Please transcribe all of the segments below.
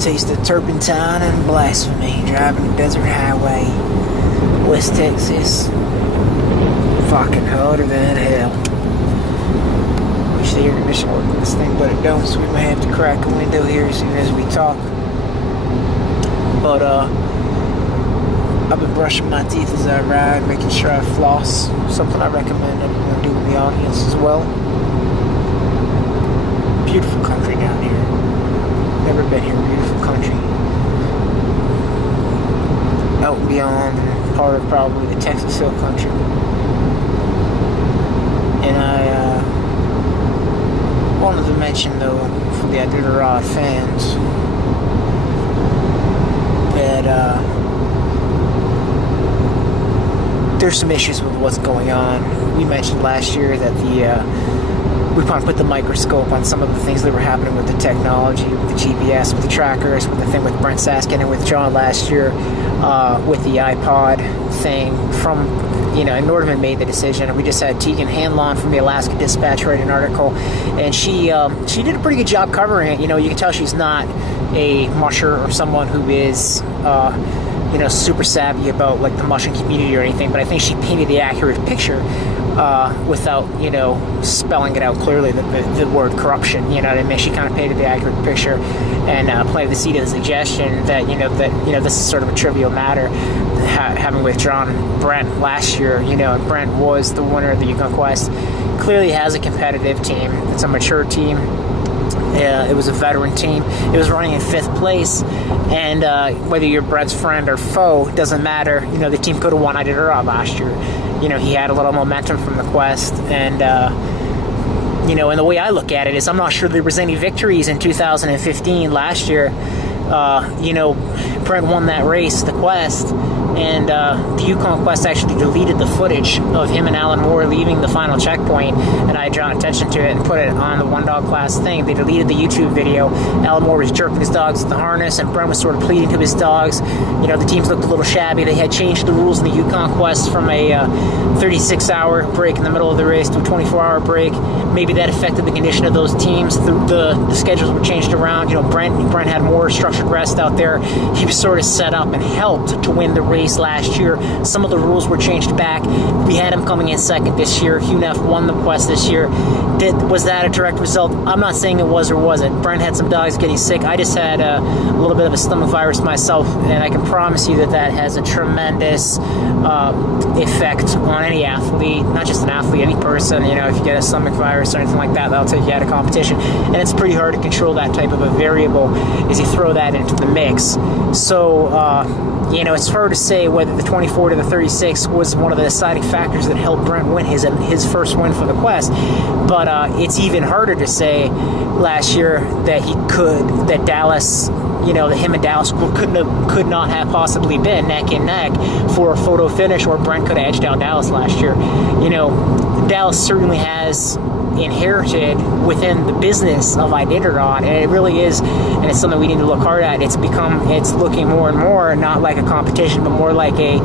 Taste of turpentine and blasphemy. Driving a desert highway. West Texas. Fucking hotter than hell. Wish the air conditioner worked in this thing, but it don't, so we may have to crack a window here as soon as we talk. But, I've been brushing my teeth as I ride, making sure I floss. Something I recommend everyone do in the audience as well. Beautiful country down here. Never been here. Beautiful country. Out and beyond, part of probably the Texas Hill Country. And I wanted to mention, though, for the Iditarod fans, that there's some issues with what's going on. We mentioned last year that we probably put the microscope on some of the things that were happening with the technology, with the GPS, with the trackers, with the thing with Brent Saskin and with John last year, with the iPod thing from, and Nordman made the decision. And we just had Tegan Hanlon from the Alaska Dispatch write an article, and she did a pretty good job covering it. You can tell she's not a musher or someone who is super savvy about like the mushing community or anything, but I think she painted the accurate picture without spelling it out clearly, the word corruption. You know what I mean? She kind of painted the accurate picture and planted the seed of the suggestion that this is sort of a trivial matter, having withdrawn Brent last year. And Brent was the winner of the Yukon Quest. Clearly has a competitive team. It's a mature team. It was a veteran team. It was running in 5th place, and whether you're Brent's friend or foe, doesn't matter. The team could have won Iditarod last year. He had a little momentum from the Quest, and and the way I look at it is I'm not sure there was any victories in 2015 last year. Brent won that race, the Quest, and the Yukon Quest actually deleted the footage of him and Alan Moore leaving the final checkpoint, and I had drawn attention to it and put it on the one dog class thing. They deleted the YouTube video. Alan Moore was jerking his dogs with the harness, and Brent was sort of pleading to his dogs. The teams looked a little shabby. They had changed the rules in the Yukon Quest from a 36-hour break in the middle of the race to a 24-hour break. Maybe that affected the condition of those teams. The schedules were changed around. Brent had more structured rest out there. He was sort of set up and helped to win the race last year. Some of the rules were changed back. We had him coming in second this year. Hugh Neff won the Quest this year. Was that a direct result? I'm not saying it was or wasn't. Brent had some dogs getting sick. I just had a little bit of a stomach virus myself, and I can promise you that has a tremendous effect on any athlete, not just an athlete, any person. If you get a stomach virus or anything like that, that'll take you out of competition, and it's pretty hard to control that type of a variable as you throw that into the mix. So it's hard to say whether the 24 to the 36 was one of the deciding factors that helped Brent win his first win for the Quest. But it's even harder to say last year that Dallas, that him and Dallas could not have possibly been neck and neck for a photo finish, or Brent could have edged out Dallas last year. Dallas certainly has inherited within the business of Iditarod, and it really is, and it's something we need to look hard at. It's looking more and more not like a competition, but more like a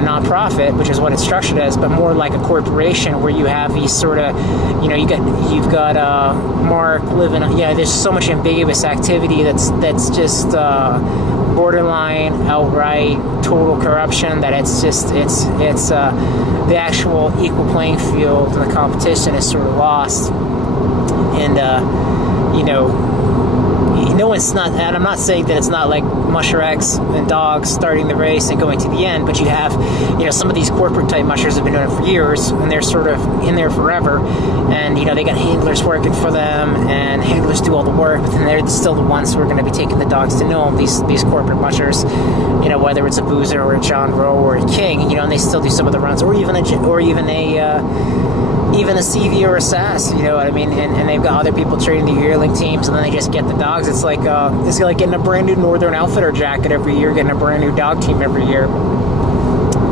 non-profit, which is what it's structured as, but more like a corporation where you have these sort of, you've got Mark living. There's so much ambiguous activity that's just borderline, outright, total corruption that it's the actual equal playing field and the competition is sort of lost. And no one's not, and I'm not saying that it's not like musher X and dogs starting the race and going to the end, but you have, some of these corporate type mushers have been doing it for years, and they're sort of in there forever, and they got handlers working for them, and handlers do all the work, but then they're still the ones who are going to be taking the dogs to know them, these corporate mushers, whether it's a Boozer or a John Rowe or a King, and they still do some of the runs, or even a Seavey or a Sass, you know what I mean? And they've got other people trading the yearling teams, and then they just get the dogs. It's like getting a brand new Northern Outfitter jacket every year, getting a brand new dog team every year.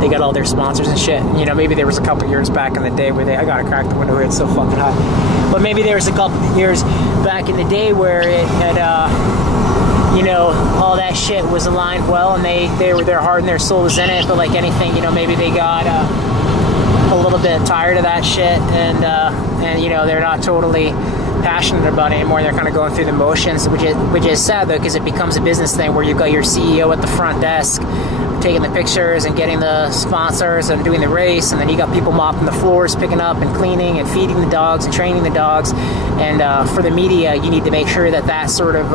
They got all their sponsors and shit. Maybe there was a couple years back in the day where I gotta crack the window here, it's so fucking hot. But maybe there was a couple years back in the day where it had, all that shit was aligned well, and their heart and their soul was in it. But like anything, maybe they got a little bit tired of that shit, and they're not totally passionate about it anymore. They're kind of going through the motions, which is sad though, because it becomes a business thing where you've got your CEO at the front desk taking the pictures and getting the sponsors and doing the race, and then you got people mopping the floors, picking up and cleaning and feeding the dogs and training the dogs. And for the media, you need to make sure that sort of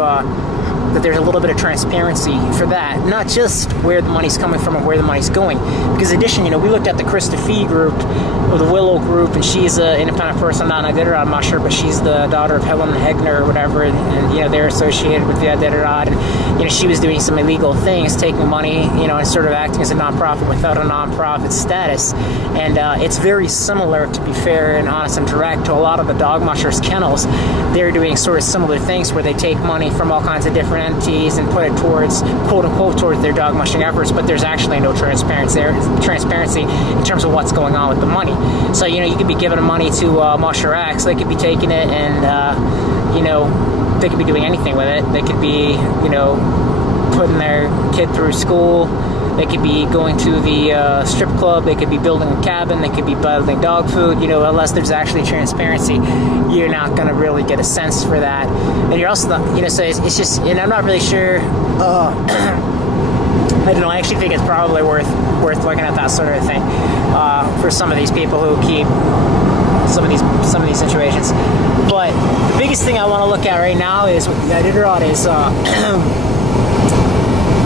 that there's a little bit of transparency for that, not just where the money's coming from and where the money's going. Because in addition, we looked at the Krista Fee group, or the Willow group, and she's an independent person, not an Iditarod, I'm not sure, but she's the daughter of Helen Hegner or whatever, and they're associated with the Iditarod, and she was doing some illegal things, taking money, and sort of acting as a nonprofit without a nonprofit status. And it's very similar, to be fair and honest and direct, to a lot of the dog mushers kennels. They're doing sort of similar things where they take money from all kinds of different entities and put it towards, quote unquote, towards their dog mushing efforts, but there's actually no transparency in terms of what's going on with the money. So you could be giving money to Musher X, they could be taking it and they could be doing anything with it. They could be putting their kid through school, they could be going to the strip club, they could be building a cabin, they could be building dog food. Unless there's actually transparency, you're not going to really get a sense for that. And you're also not, so it's just, and I'm not really sure, I don't know, I actually think it's probably worth looking at that sort of thing for some of these people who keep some of these situations. But the biggest thing I want to look at right now is with the Iditarod is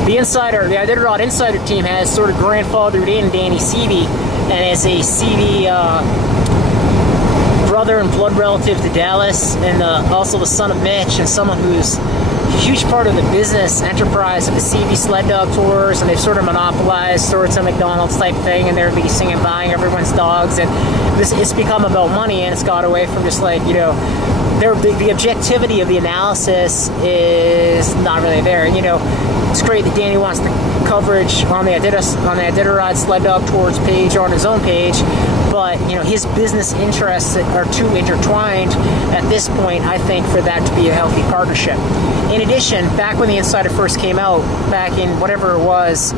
the Iditarod Insider team has sort of grandfathered in Danny Seavey, and as a Seavey brother and blood relative to Dallas, and also the son of Mitch, and someone who's a huge part of the business enterprise of the Seavey sled dog tours, and they've sort of monopolized sort of a McDonald's type thing, and they're leasing and buying everyone's dogs, and it's become about money, and it's got away from just like, the objectivity of the analysis is not really there. It's great that Danny wants the coverage on the Iditarod sled dog tours page on his own page, but his business interests are too intertwined at this point, I think, for that to be a healthy partnership. In addition, back when the Insider first came out, back in whatever it was,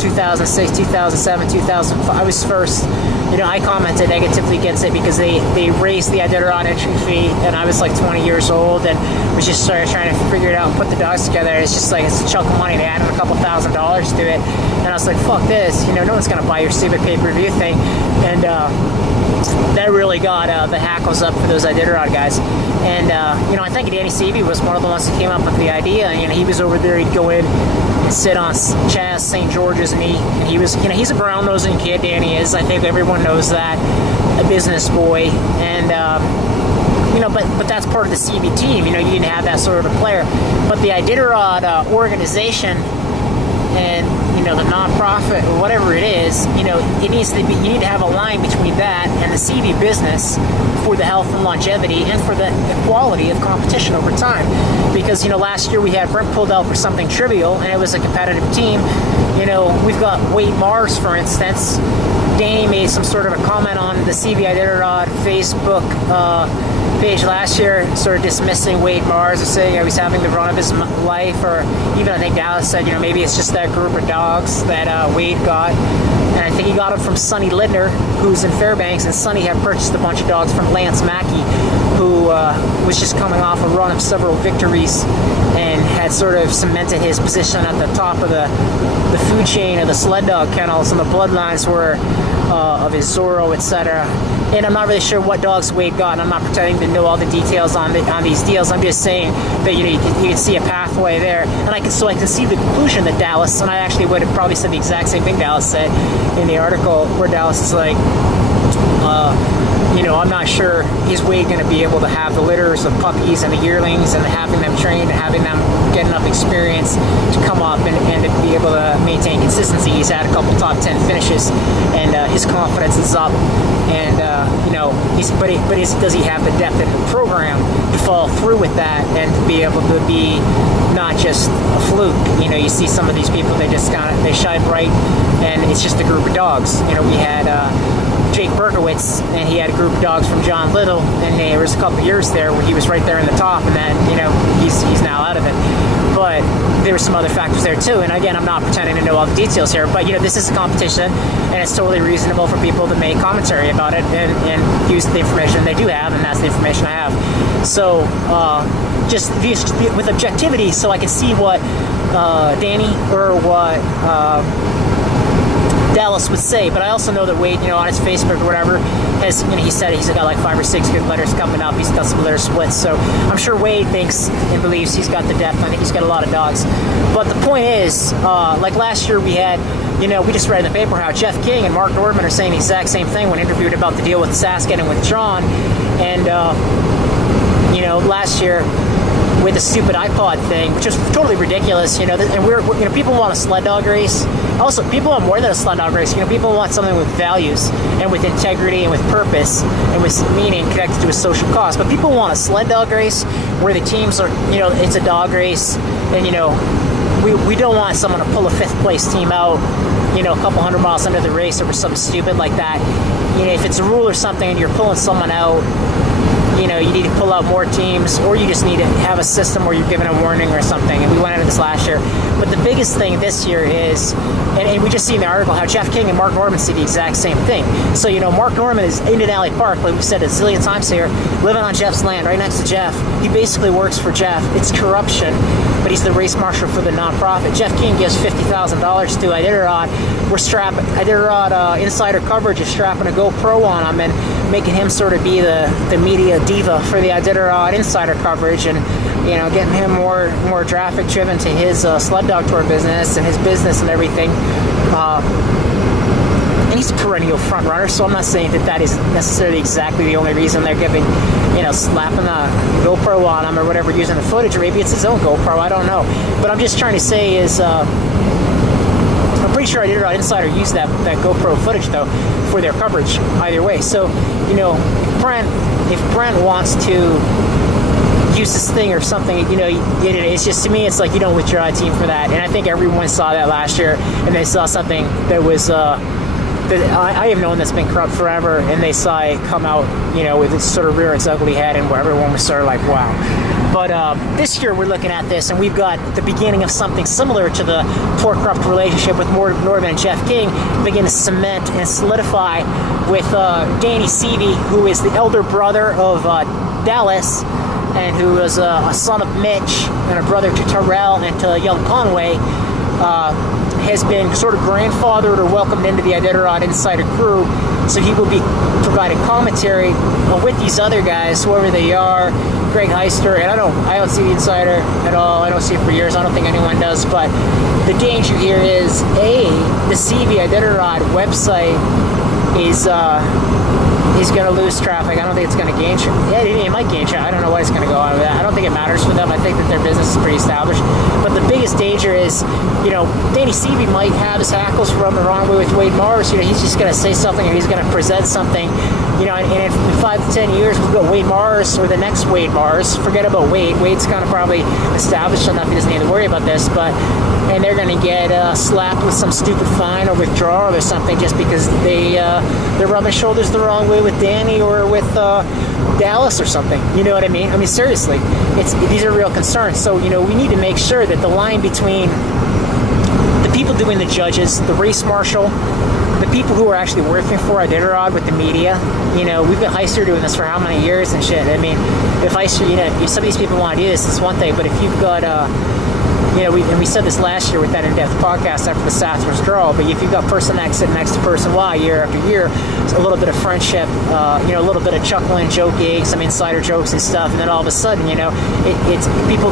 2006, 2007, 2005, I was first, I commented negatively against it because they raised the Iditarod entry fee, and I was like 20 years old and was just sort of trying to figure it out and put the dogs together. It's just like, it's a chunk of money. They added a couple $1,000s to it, and I was like, fuck this, no one's going to buy your stupid pay-per-view thing. And that really got the hackles up for those Iditarod guys. And I think Danny Seavey was one of the ones who came up with the idea. He was over there, he'd go in and sit on Chaz St. George's knee, and he was, he's a brown-nosing kid, Danny is. I think everyone knows that, a business boy, and but that's part of the Seavey team. You didn't have that sort of a player, but the Iditarod organization and the nonprofit or whatever it is, it needs to be, you need to have a line between that and the Seavey business for the health and longevity and for the quality of competition over time. Because last year we had Brent pulled out for something trivial, and it was a competitive team. We've got Wade Mars, for instance. Danny made some sort of a comment on the Seavey Iditarod Facebook page last year, sort of dismissing Wade Mars and saying he was having the run of his life, or even I think Dallas said, maybe it's just that group of dogs that Wade got. And I think he got them from Sonny Lindner, who's in Fairbanks, and Sonny had purchased a bunch of dogs from Lance Mackey, who was just coming off a run of several victories and had sort of cemented his position at the top of the food chain of the sled dog kennels, and the bloodlines were of his Zorro, etc. And I'm not really sure what dogs Wade got, and I'm not pretending to know all the details on these deals. I'm just saying that you can see a pathway there, and I can see the conclusion that Dallas, and I actually would have probably said the exact same thing Dallas said in the article, where Dallas is like, I'm not sure, is Wade going to be able to have the litters of puppies and the yearlings and having them trained and having them get enough experience to come up and to be able to maintain consistency. He's had a couple top 10 finishes, and his confidence is up. And does he have the depth in the program to follow through with that and to be able to be not just a fluke? You see some of these people, they shine bright, and it's just a group of dogs. We had Jake Berkowitz, and he had a group of dogs from John Little, and there was a couple of years there where he was right there in the top, and then he's now out of it. But there were some other factors there too, and again, I'm not pretending to know all the details here, but this is a competition, and it's totally reasonable for people to make commentary about it and use the information they do have, and that's the information I have. So just with objectivity, so I can see what Danny or what Dallas would say. But I also know that Wade, on his Facebook or whatever, has, he said he's got like 5 or 6 good letters coming up. He's got some litter splits. So I'm sure Wade thinks and believes he's got the depth. I think he's got a lot of dogs. But the point is, like last year we had, we just read in the paper how Jeff King and Mark Norman are saying the exact same thing when interviewed about the deal with Sasket and with John. And, last year with the stupid iPod thing, which is totally ridiculous, and people want a sled dog race. Also, people want more than a sled dog race. People want something with values and with integrity and with purpose and with meaning connected to a social cause. But people want a sled dog race where the teams are, it's a dog race, and we don't want someone to pull a 5th place team out, a couple 100 miles into the race over something stupid like that. If it's a rule or something and you're pulling someone out, you need to pull out more teams, or you just need to have a system where you're giving a warning or something. And we went into this last year. But the biggest thing this year is, and we just see in the article how Jeff King and Mark Norman see the exact same thing. So, Mark Norman is in Denali Park, like we've said a zillion times here, living on Jeff's land, right next to Jeff. He basically works for Jeff. It's corruption, but he's the race marshal for the nonprofit. Jeff King gives $50,000 to Iditarod. Iditarod Insider Coverage is strapping a GoPro on him and making him sort of be the media diva for the Iditarod Insider Coverage, and getting him more traffic driven to his sled dog tour business and his business and everything. And he's a perennial front runner, so I'm not saying that is necessarily exactly the only reason they're giving, slapping a GoPro on him or whatever, using the footage, or maybe it's his own GoPro, I don't know. But I'm just trying to say is, I'm pretty sure Iditarod Insider used that GoPro footage, though, for their coverage either way. So, if Brent wants to use this thing or something, it's just, to me, it's like you don't withdraw a team for that. And I think everyone saw that last year, and they saw something that was, that I have known that's been corrupt forever, and they saw it come out, with its sort of rear its ugly head, and where everyone was sort of like, wow. But this year we're looking at this, and we've got the beginning of something similar to the poor corrupt relationship with Norman and Jeff King begin to cement and solidify with Danny Seavey, who is the elder brother of Dallas, and who is a son of Mitch and a brother to Terrell and to young Conway, has been sort of grandfathered or welcomed into the Iditarod Insider crew. So he will be providing commentary with these other guys, whoever they are. Greg Heister, and I don't see the Insider at all. I don't see it for years. I don't think anyone does. But the danger here is, the Seavey Iditarod website is going to lose traffic. I don't think it's going to gain traffic. Yeah, it might gain traffic. I don't know what it's going to go on with that. I don't think it matters for them. I think that their business is pretty established. But the biggest danger is, Danny Seavey might have his hackles run the wrong way with Wade Mars. He's just going to say something, or he's going to present something. And in 5 to 10 years, we've got Wade Mars, or the next Wade Mars. Forget about Wade. Wade's kind of probably established enough. He doesn't need to worry about this. And they're going to get slapped with some stupid fine or withdrawal or something just because they're rubbing shoulders the wrong way with Danny or with Dallas or something. You know what I mean? I mean, seriously, these are real concerns. So, we need to make sure that the line between the people doing the judges, the race marshal, the people who are actually working for Iditarod with the media, we've been Heister doing this for how many years and shit. I mean, if Heister, if some of these people want to do this, it's one thing, but if you've got, we said this last year with that in-depth podcast after the Southwest draw, but if you've got person X sitting next to person Y year after year, it's a little bit of friendship, a little bit of chuckling, joking, some insider jokes and stuff, and then all of a sudden, it's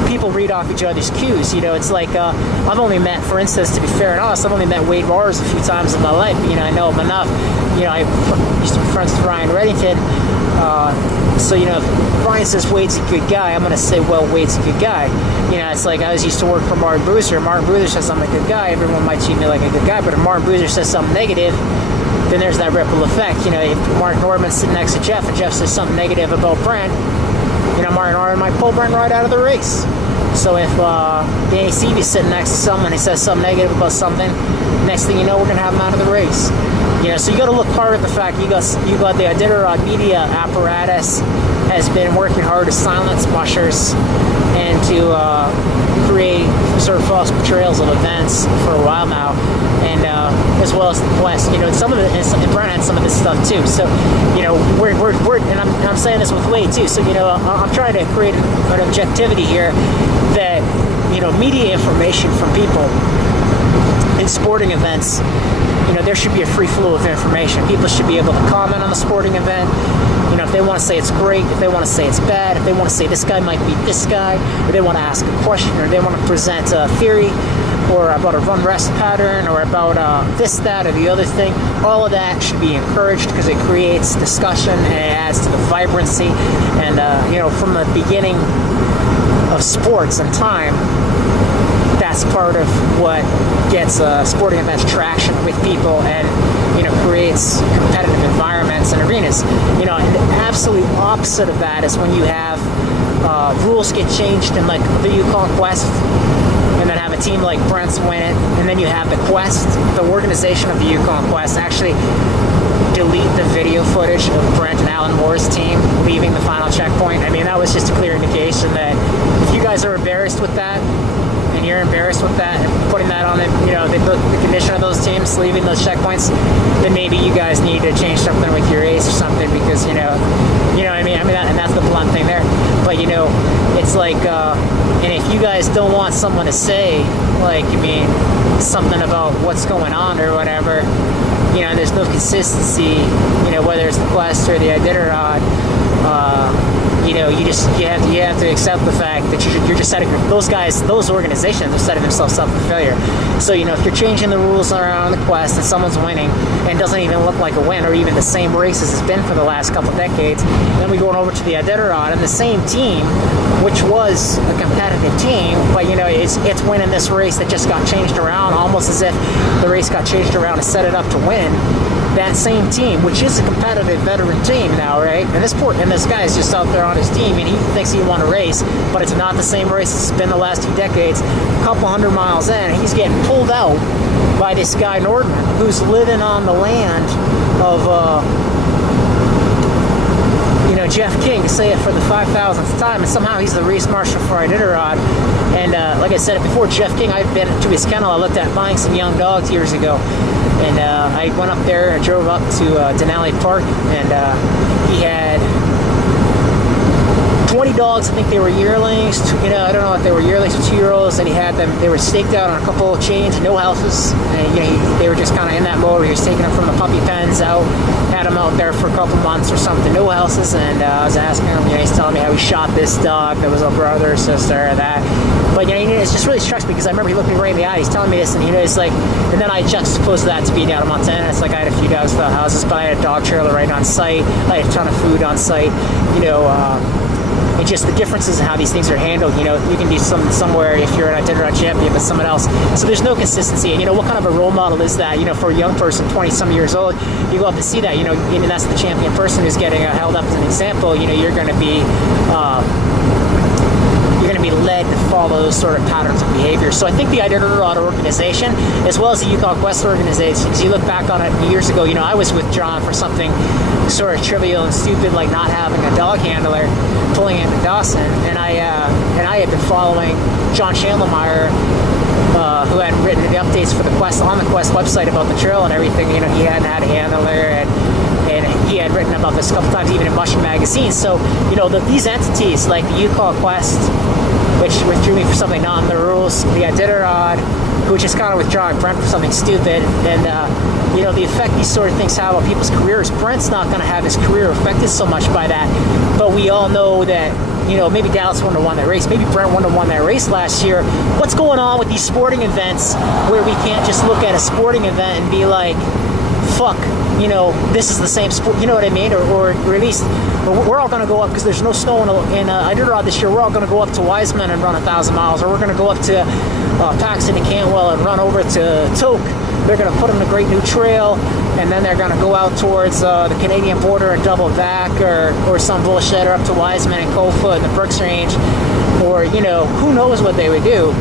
people read off each other's cues. It's like, I've only met, for instance, to be fair and honest, I've only met Wade Mars a few times in my life. I know him enough. I used to be friends with Ryan Reddington. So, if Brian says Wade's a good guy, I'm going to say, well, Wade's a good guy. It's like I used to work for Martin Boozer. Martin Boozer says I'm a good guy. Everyone might treat me like a good guy, but if Martin Boozer says something negative, then there's that ripple effect. If Mark Norman's sitting next to Jeff and Jeff says something negative about Brent, Martin Norman might pull Brent right out of the race. So if Danny Seavey's sitting next to someone and he says something negative about something, next thing you know, we're going to have him out of the race. So you got to look hard at the fact you got the Iditarod media apparatus has been working hard to silence mushers and to create sort of false portrayals of events for a while now. And as well as the Quest. You know, some of it, and Brent had some of this stuff too. So, you know, we're and I'm saying this with Wade too. So, you know, I'm trying to create an objectivity here that, you know, media information from people in sporting events, you know, there should be a free flow of information. People should be able to comment on the sporting event. You know, if they want to say it's great, if they want to say it's bad, if they want to say this guy might beat this guy, or they want to ask a question, or they want to present a theory, or about a run-rest pattern, or about this, that, or the other thing, all of that should be encouraged because it creates discussion and it adds to the vibrancy. And, you know, from the beginning of sports and time, that's part of what gets sporting events traction with people and, you know, creates competitive environments and arenas. You know, and the absolute opposite of that is when you have rules get changed in like the Yukon Quest, and then have a team like Brent's win it, and then you have the Quest, the organization of the Yukon Quest, actually delete the video footage of Brent and Alan Moore's team leaving the final checkpoint. I mean, that was just a clear indication that if you guys are embarrassed with that, and you're embarrassed with that, and putting that on the, you know, the condition of those teams leaving those checkpoints, then maybe you guys need to change something with your race or something, because, you know what I mean? And that's the blunt thing there. But, you know, it's like, and if you guys don't want someone to say, like, I mean, something about what's going on or whatever, you know, there's no consistency, you know, whether it's the Quest or the Iditarod, you know, you have to accept the fact that you're just setting those organizations are setting themselves up for failure. So, you know, if you're changing the rules around the Quest and someone's winning and it doesn't even look like a win or even the same race as it's been for the last couple decades, then we go over to the Iditarod and the same team, which was a competitive team, but, you know, it's winning this race that just got changed around, almost as if the race got changed around to set it up to win. That same team, which is a competitive veteran team now, right? And this guy is just out there on his team, and he thinks he won a race, but it's not the same race it's been the last 2 decades. A couple 100 miles in, he's getting pulled out by this guy Nordman, who's living on the land of, you know, Jeff King, to say it for the 5,000th time, and somehow he's the race marshal for Iditarod. And like I said before, Jeff King, I've been to his kennel. I looked at buying some young dogs years ago. And I went up there, I drove up to Denali Park, and he had 20 dogs. I think they were yearlings. You know, I don't know if they were yearlings or 2-year-olds, and he had them. They were staked out on a couple of chains, no houses. And, you know, they were just kind of in that mode where he was taking them from the puppy pens out, had them out there for a couple months or something, no houses. And I was asking him, you know, he's telling me how he shot this dog that was a brother or sister or that. But, you know, it just really struck me because I remember he looked me right in the eye. He's telling me this, and, you know, it's like, and then I juxtaposed that to being out of Montana. It's like I had a few dogs without houses, but I had a dog trailer right on site. I had a ton of food on site, you know. And just the differences in how these things are handled. You know, you can be somewhere if you're an Iditarod champion with someone else. So there's no consistency. And, you know, what kind of a role model is that? You know, for a young person, 20-some years old, you go up and see that, you know, and that's the champion person who's getting held up as an example. You know, you're going to be led to follow those sort of patterns of behavior. So I think the Iditarod organization, as well as the Yukon Quest organization, as you look back on it years ago, you know, I was with John for something sort of trivial and stupid, like not having a dog handler pulling into Dawson, and I had been following John Chandlermeyer, who had written the updates for the Quest on the Quest website about the trail and everything. You know, he hadn't had a handler, and he had written about this a couple times, even in Mushing magazine. So, you know, these entities like the Yukon Quest, which withdrew me for something not in the rules, the Iditarod, who just kind of withdrawing Brent for something stupid, and you know, the effect these sort of things have on people's careers. Brent's not going to have his career affected so much by that, but we all know that, you know, maybe Dallas wouldn't have won that race, maybe Brent wouldn't have won that race last year. What's going on with these sporting events where we can't just look at a sporting event and be like, fuck, you know, this is the same sport, you know what I mean? Or at least we're all going to go up, because there's no snow in Iditarod this year, we're all going to go up to Wiseman and run 1,000 miles, or we're going to go up to Paxton and Cantwell and run over to Toke. They're going to put them in a great new trail, and then they're going to go out towards the Canadian border and double back, or some bullshit, or up to Wiseman and Cofoot and the Brooks Range, or, you know, who knows what they would do.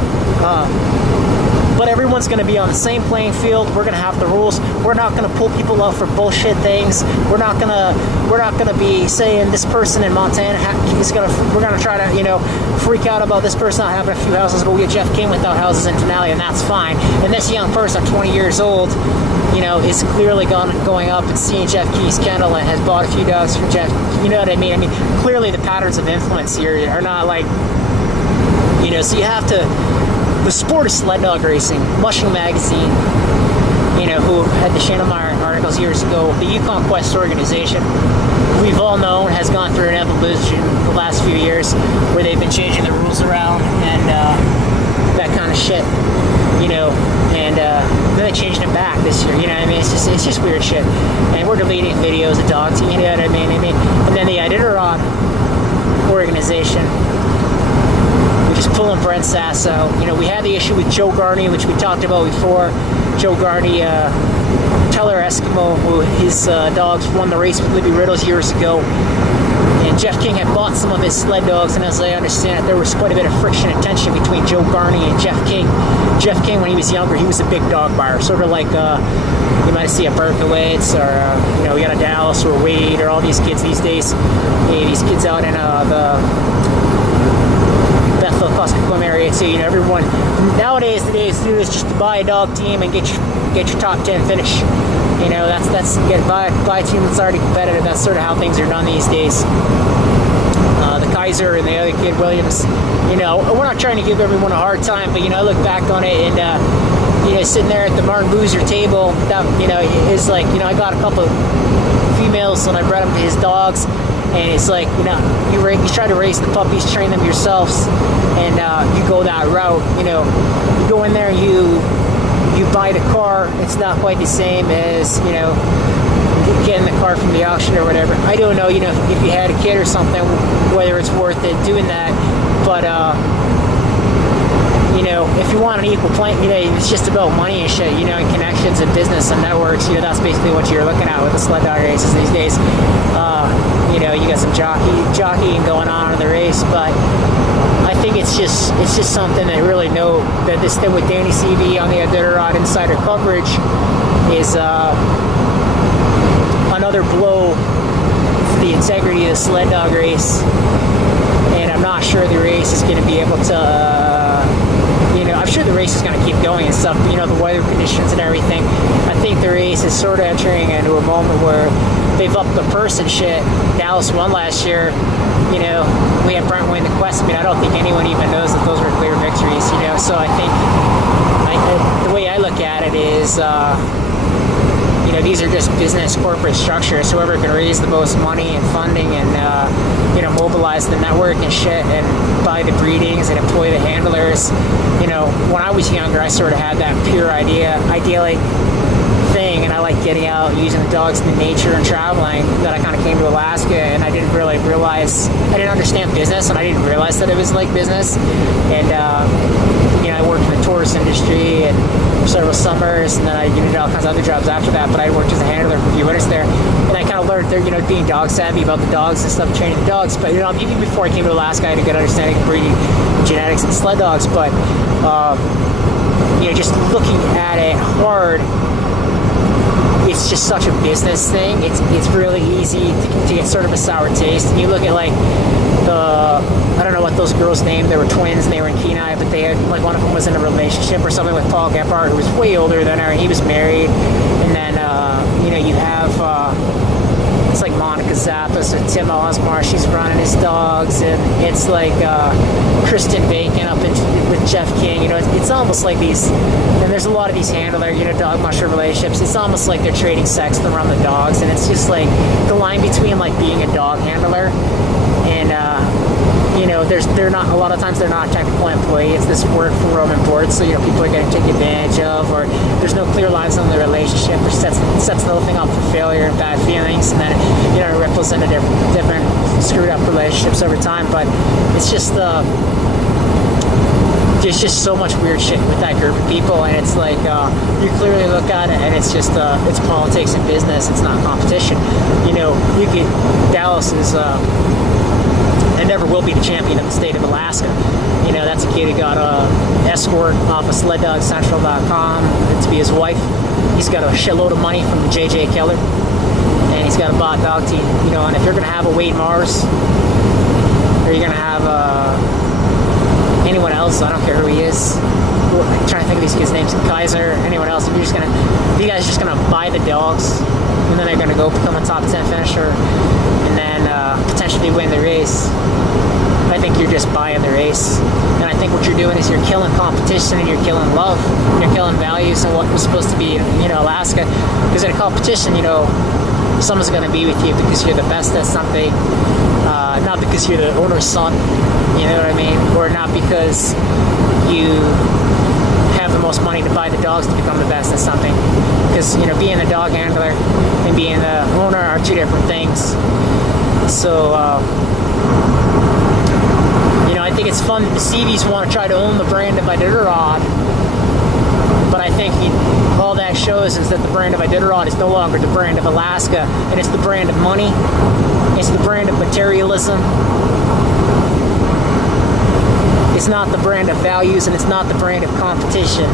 But everyone's going to be on the same playing field. We're going to have the rules. We're not going to pull people out for bullshit things. We're not going to be saying this person in Montana we're going to try to, you know, freak out about this person not having a few houses. Go get Jeff King without houses in Denali, and that's fine. And this young person, 20 years old, you know, is clearly going up and seeing Jeff King's kennel and has bought a few dogs for Jeff. You know what I mean? I mean, clearly the patterns of influence here are not like, you know, so you have to, the sport of sled dog racing, Mushing Magazine, you know, who had the Shandelmeyer articles years ago, the Yukon Quest organization, we've all known has gone through an evolution the last few years where they've been changing the rules around and that kind of shit, you know, and then they changed them back this year, you know what I mean? It's just weird shit. And we're deleting videos of dogs, you know what I mean? And then the Iditarod organization, we're just pulling Brent Sasso. You know, we had the issue with Joe Garney, which we talked about before. Joe Garney, Teller Eskimo, who his dogs won the race with Libby Riddles years ago. And Jeff King had bought some of his sled dogs, and as I understand it, there was quite a bit of friction and tension between Joe Garney and Jeff King. Jeff King, when he was younger, he was a big dog buyer, sort of like you might see a Berkowitz, or you know, we got a Dallas or Wade, or all these kids these days. These kids out in the Bethel, Kuskokwim area too. You know, everyone nowadays, the days to do is just to buy a dog team and get your top 10 finish. You know, that's buy a team that's already competitive. That's sort of how things are done these days. The Kaiser and the other kid Williams, you know, we're not trying to give everyone a hard time, but you know, I look back on it and you know, sitting there at the Martin Boozer table, that, you know, is like, you know, I got a couple of females and I bred them to his dogs, and it's like, you know, you try to raise the puppies, train them yourselves, and you go that route. You know, you go in there, you buy the car. It's not quite the same as, you know, getting the car from the auction or whatever. I don't know, you know, if you had a kid or something, whether it's worth it doing that, but you know, if you want an equal playing, you know, it's just about money and shit, you know, and connections and business and networks. You know, that's basically what you're looking at with the sled dog races these days. You know, you got some jockeying going on in the race, but I think it's just something that really that this thing with Danny Seavey on the Iditarod Insider coverage is another blow for the integrity of the sled dog race, and I'm not sure the race is going to be able to, you know, I'm sure the race is going to keep going and stuff, but, you know, the weather conditions and everything. I think the race is sort of entering into a moment where they've upped the purse and shit. Dallas won last year. You know, we had Brent win the Quest. I mean, I don't think anyone even knows that those were clear victories, you know, so I think the way I look at it is, you know, these are just business corporate structures. Whoever can raise the most money and funding and, you know, mobilize the network and shit and buy the breedings and employ the handlers. You know, when I was younger, I sort of had that pure idyllic thing, and I like getting out, using the dogs in nature and traveling. That I kind of came to Alaska, and I didn't really realize, I didn't understand business, and I didn't realize that it was like business. And you know, I worked in the tourist industry and for several summers, and then I did all kinds of other jobs after that. But I worked as a handler for a few winters there, and I kind of learned there, you know, being dog savvy about the dogs and stuff, training the dogs. But you know, even before I came to Alaska, I had a good understanding of breeding, genetics, and sled dogs. But you know, just looking at it hard, it's just such a business thing. It's really easy to get sort of a sour taste. And you look at like I don't know what those girls' named. They were twins and they were in Kenai, but they had, like, one of them was in a relationship or something with Paul Gephardt, who was way older than her, and he was married. And then you know, you have it's like Monica Zappas or Tim Osmar. She's running his dogs, and it's like Kristen Bacon up with Jeff King. You know, it's almost like these. And there's a lot of these handler, you know, dog musher relationships. It's almost like they're trading sex to run the dogs, and it's just like the line between like being a dog handler and you know, they're not, a lot of times they're not a technical employee. It's this work for Roman board, so you know, people are going to take advantage of, or there's no clear lines on the relationship, which sets the whole thing up for failure and bad feelings, and then, you know, it ripples into different screwed up relationships over time. But it's just there's just so much weird shit with that group of people, and it's like you clearly look at it, and it's just it's politics and business. It's not competition. You know, Dallas is and never will be the champion of the state of Alaska. You know, that's a kid who got an escort off of SledDogCentral.com to be his wife. He's got a shitload of money from the J.J. Keller, and he's got a bought dog team. You know, and if you're going to have a Wade Mars, or you're going to have anyone else, I don't care who he is. I'm trying to think of these kids' names, Kaiser, anyone else. If you guys are just gonna buy the dogs, and then they're gonna go become a top 10 finisher, and then potentially win the race. I think you're just buying the race, and I think what you're doing is you're killing competition and you're killing love, you're killing values and what was supposed to be, Alaska. Because in a competition, someone's going to be with you because you're the best at something, not because you're the owner's son, you know what I mean, or not because you have the most money to buy the dogs to become the best at something. Because being a dog handler and being the owner are two different things. So I think it's fun that the Seaveys want to try to own the brand of Iditarod, but I think all that shows is that the brand of Iditarod is no longer the brand of Alaska, and it's the brand of money, it's the brand of materialism, it's not the brand of values, and it's not the brand of competition.